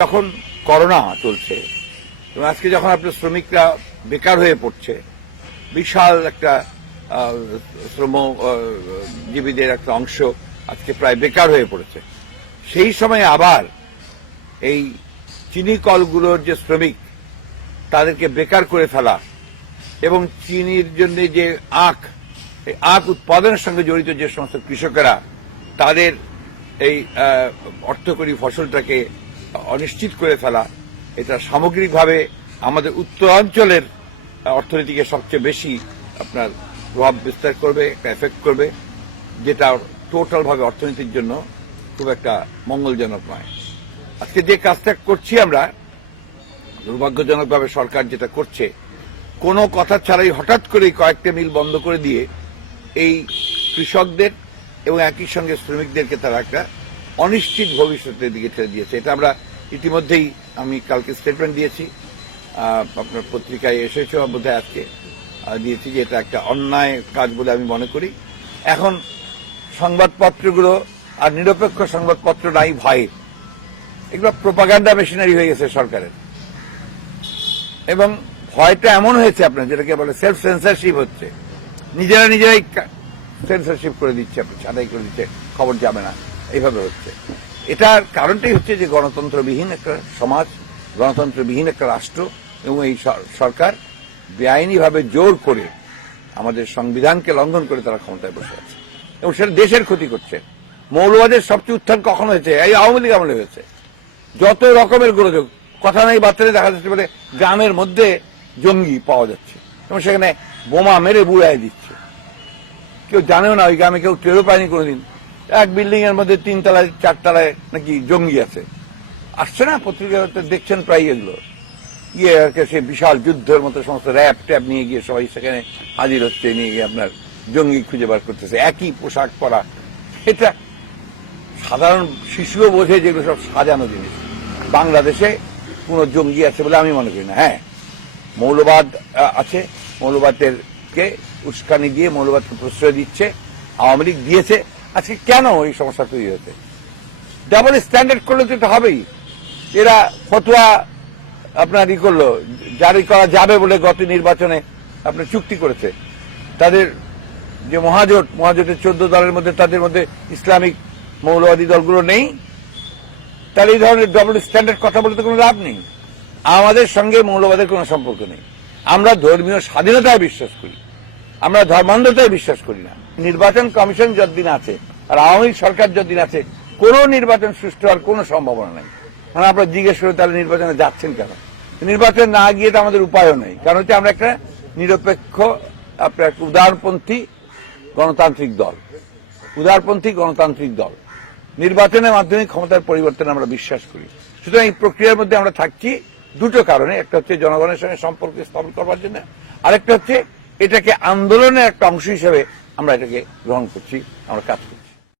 যখন করোনা চলছে এবং আজকে যখন আপনার শ্রমিকরা বেকার হয়ে পড়ছে বিশাল একটা আহ, শ্রম জীবীদের একটা অংশ আজকে প্রায় বেকার হয়ে পড়েছে। সেই সময় আবার এই চিনি কলগুলোর যে শ্রমিক তাদেরকে বেকার করে ফেলা এবং চিনির জন্য যে আখ এই আখ উৎপাদনের সঙ্গে জড়িত যে সমস্ত কৃষকেরা তাদের এই অর্থকরী ফসলটাকে অনিশ্চিত করে ফেলা, এটা সামগ্রিকভাবে আমাদের উত্তরাঞ্চলের অর্থনীতিকে সবচেয়ে বেশি আপনার প্রভাব বিস্তার করবে, একটা এফেক্ট করবে, যেটা টোটালভাবে অর্থনীতির জন্য খুব একটা মঙ্গলজনক নয়। আজকে যে কাজটা করছি আমরা, দুর্ভাগ্যজনকভাবে সরকার যেটা করছে, কোনো কথা ছাড়াই হঠাৎ করে কয়েকটা মিল বন্ধ করে দিয়ে এই কৃষকদের এবং একই সঙ্গে শ্রমিকদেরকে তারা একটা অনিশ্চিত ভবিষ্যতের দিকে ঠেলে দিয়েছে। এটা আমরা ইতিমধ্যেই আমি কালকে স্টেটমেন্ট দিয়েছি। আপনার পত্রিকায় এসেছে বোধহয় আজকে। দিয়েছি যে এটা একটা অন্যায় কাজ বলে আমি মনে করি। এখন সংবাদপত্রগুলো আর নিরপেক্ষ সংবাদপত্র নাই ভয়ে। এগুলো প্রোপাগান্ডা মেশিনারি হয়ে গেছে সরকারের। এবং ভয়টা এমন হয়েছে আপনার, যেটাকে বলে সেলফ সেন্সারশিপ হচ্ছে। নিজেরা নিজেরাই সেন্সারশিপ করে দিচ্ছে আপনি ছাঁটাই করে দিচ্ছে, খবর যাবে না। এইভাবে হচ্ছে। এটার কারণটাই হচ্ছে যে গণতন্ত্রবিহীন একটা সমাজ, গণতন্ত্রবিহীন একটা রাষ্ট্র এবং এই সর- সরকার বেআইনিভাবে জোর করে আমাদের সংবিধানকে লঙ্ঘন করে তারা ক্ষমতায় বসে আছে। এবং সেটা দেশের ক্ষতি করছে। মৌলবাদের সবচেয়ে উত্থান কখন হয়েছে? এই আওয়ামী লীগ আমলে হয়েছে। যত রকমের গোলযোগ, কথা নাই বাচ্চাদের দেখা যাচ্ছে বলে গ্রামের মধ্যে জঙ্গি পাওয়া যাচ্ছে। এবং সেখানে বোমা মেরে বুড়ায় দিচ্ছে। কেউ জানেও না, ওই গ্রামে কেউ টেরও পায়নি কোনোদিন। এক বিল্ডিং এর মধ্যে তিন তলায় চার তলায় নাকি জঙ্গি আছে। আসছে না? পত্রিকাতে দেখছেন প্রায় এগুলো। ইয়ে সে বিশাল যুদ্ধের মতো সমস্ত র্যাপ ট্যাপ নিয়ে গিয়ে সবাই সেখানে হাজির হচ্ছে, নিয়ে গিয়ে আপনার জঙ্গি খুঁজে বার করতেছে। একই পোশাক পরা। এটা সাধারণ শিশুও বোঝে যেগুলো সব সাজানো জিনিস। বাংলাদেশে কোনো জঙ্গি আছে বলে আমি মনে করি না। হ্যাঁ মৌলবাদ আছে। মৌলবাদদেরকে উস্কানি দিয়ে, মৌলবাদকে প্রশ্রয় দিচ্ছে, আওয়ামী লীগ দিয়েছে। আজকে কেন এই সমস্যা তৈরি হয়েছে? ডাবল স্ট্যান্ডার্ড করলে তো এটা হবেই। এরা ফতোয়া আপনার ই করল, জারি করা যাবে বলে গত নির্বাচনে আপনার চুক্তি করেছে। তাদের যে মহাজোট, মহাজোটের চোদ্দ দলের মধ্যে, তাদের মধ্যে ইসলামিক মৌলবাদী দলগুলো নেই। তাহলে এই ধরনের ডবল স্ট্যান্ডার্ড কথা বলতে কোনো লাভ নেই। আমাদের সঙ্গে মৌলবাদের কোনো সম্পর্ক নেই। আমরা ধর্মীয় স্বাধীনতায় বিশ্বাস করি। আমরা ধর্মান্ধতায় বিশ্বাস করি না। নির্বাচন কমিশন যতদিন আছে আর আওয়ামী সরকার যতদিন আছে, কোন নির্বাচন সুষ্ঠু হওয়ার কোনো সম্ভাবনা নেই। মানে আমরা জিজ্ঞেস করি তাহলে নির্বাচনে যাচ্ছেন কেন? নির্বাচন না গিয়ে তো আমাদের উপায়ও নেই। কারণ হচ্ছে আমরা একটা নিরপেক্ষ, আপনার উদারপন্থী গণতান্ত্রিক দল। উদারপন্থী গণতান্ত্রিক দল। নির্বাচনের মাধ্যমে ক্ষমতার পরিবর্তন আমরা বিশ্বাস করি। সুতরাং এই প্রক্রিয়ার মধ্যে আমরা থাকছি দুটো কারণে। একটা হচ্ছে জনগণের সঙ্গে সম্পর্ক স্থাপন করবার জন্য। আরেকটা হচ্ছে এটাকে আন্দোলনের একটা অংশ হিসেবে আমরা এটাকে গ্রহণ করছি আমরা কাজ করছি।